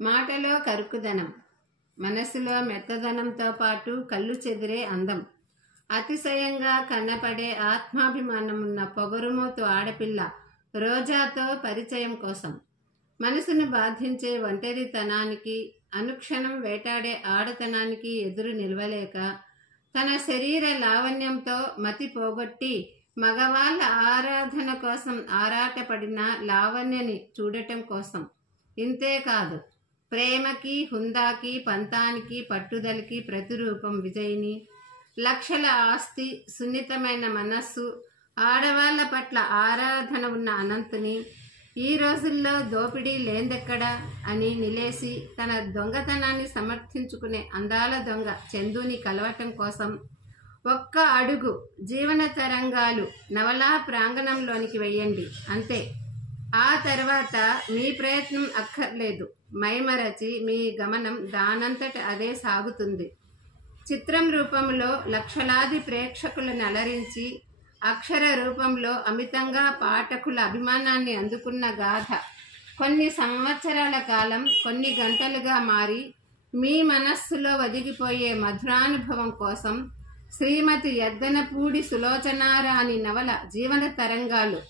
మాటలో కరుకుదనం, మనసులో మెత్తదనంతో పాటు కళ్ళు చెదిరే అందం, అతిశయంగా కన్నపడే ఆత్మాభిమానం ఉన్న పొగరుమోతు ఆడపిల్ల రోజాతో పరిచయం కోసం, మనసును బాధించే ఒంటరితనానికి, అనుక్షణం వేటాడే ఆడతనానికి ఎదురు నిలవలేక తన శరీర లావణ్యంతో మతి పోగొట్టి మగవాళ్ళ ఆరాధన కోసం ఆరాటపడిన లావణ్యని చూడటం కోసం. ఇంతేకాదు, ప్రేమకి, హుందాకి, పంతానికి, పట్టుదలకి ప్రతిరూపం విజయిని. లక్షల ఆస్తి, సున్నితమైన మనస్సు, ఆడవాళ్ల పట్ల ఆరాధన ఉన్న అనంతుని ఈ రోజుల్లో దోపిడీ లేందెక్కడా అని నిలేసి తన దొంగతనాన్ని సమర్థించుకునే అందాల దొంగ చందుని కలవటం కోసం ఒక్క అడుగు జీవన తరంగాలు నవలా ప్రాంగణంలోనికి వెయ్యండి, అంతే. ఆ తర్వాత మీ ప్రయత్నం అక్కర్లేదు. మైమరచి మీ గమనం దానంతట అదే సాగుతుంది. చిత్రం రూపంలో లక్షలాది ప్రేక్షకులను అలరించి, అక్షర రూపంలో అమితంగా పాఠకుల అభిమానాన్ని అందుకున్న గాథ కొన్ని సంవత్సరాల కాలం, కొన్ని గంటలుగా మారి మీ మనస్సులో ఒదిగిపోయే మధురానుభవం కోసం శ్రీమతి ఎద్దనపూడి సులోచనారాణి నవల జీవన తరంగాలు